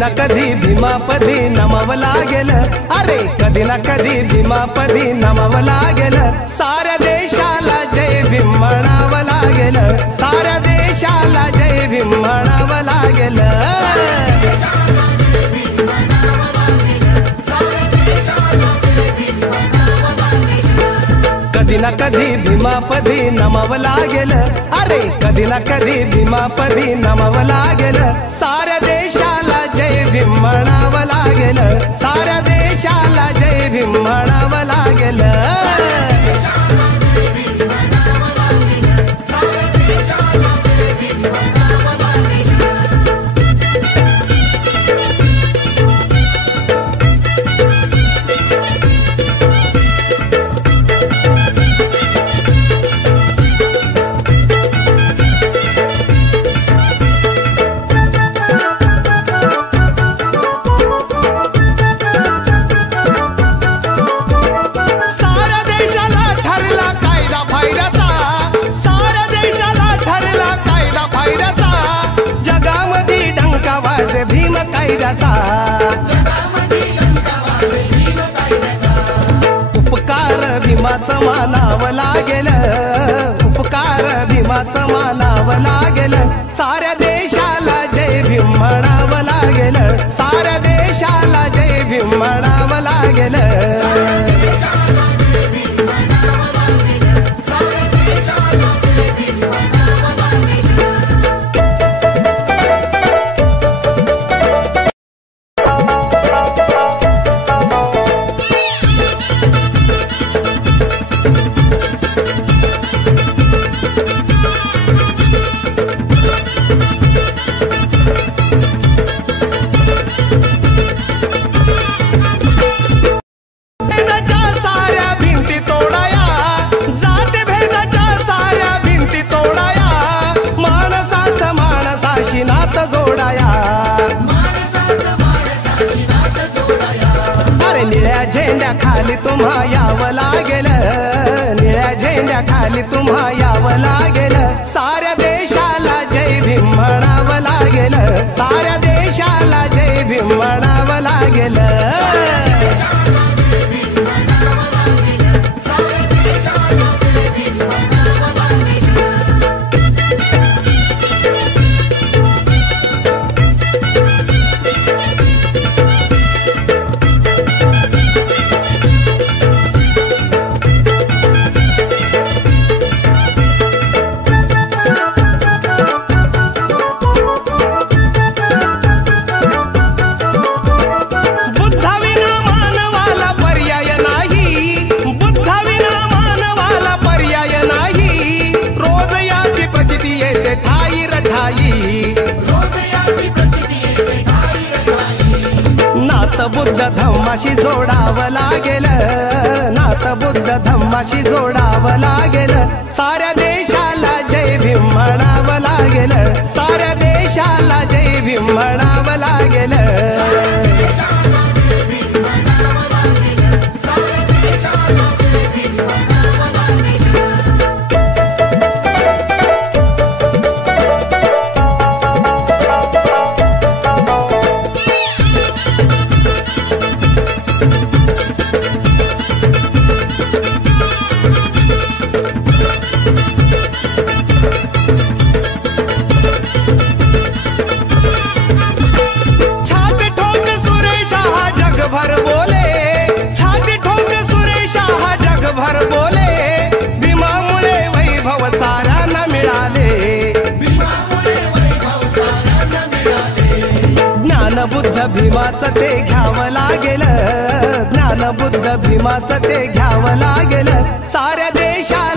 ना कधी भीमापदी नमावं लागेल, अरे कधी ना कधी भीमापदी नमावं लागेल, साऱ्या देशाला जय भीम म्हणावं लागेल, साऱ्या देशाला जय भीम म्हणावं लागेल। कधी ना कधी भीमापदी नमावं लागेल, अरे कधी ना कधी भीमापदी नमावं लागेल, साऱ्या देशाला जय भीम म्हणावं लागेल, साऱ्या देशाला जय भीम म्हणावं लागेल। भीम कायद्याचा उपकार भीमाचं मानावं लागेल, उपकार भीमाचं मानावं लागेल, साऱ्या देशाला जय भीम म्हणावं लागेल, साऱ्या देशाला जय भीम म्हणावं लागेल। निळ्या झेंड्या खाली तुम्हा यावं लागेल, निळ्या झेंड्या खाली तुम्हा यावं लागेल, साऱ्या देशाला जय भीम म्हणावं लागेल, साऱ्या देशाला जय भीम म्हणावं लागेल। नात बुद्ध धम्माशी जोडावं लागेल, नात बुद्ध धम्माशी जोडावं लागेल, साऱ्या देशाला जय भीम म्हणावं लागेल, साऱ्या देशाला जय भीम म्हणावं लागेल। बुद्ध भीमाचं ते घ्यावं लागेल, ज्ञान बुद्ध भीमाचं ते घ्यावं लागेल, साऱ्या देशाला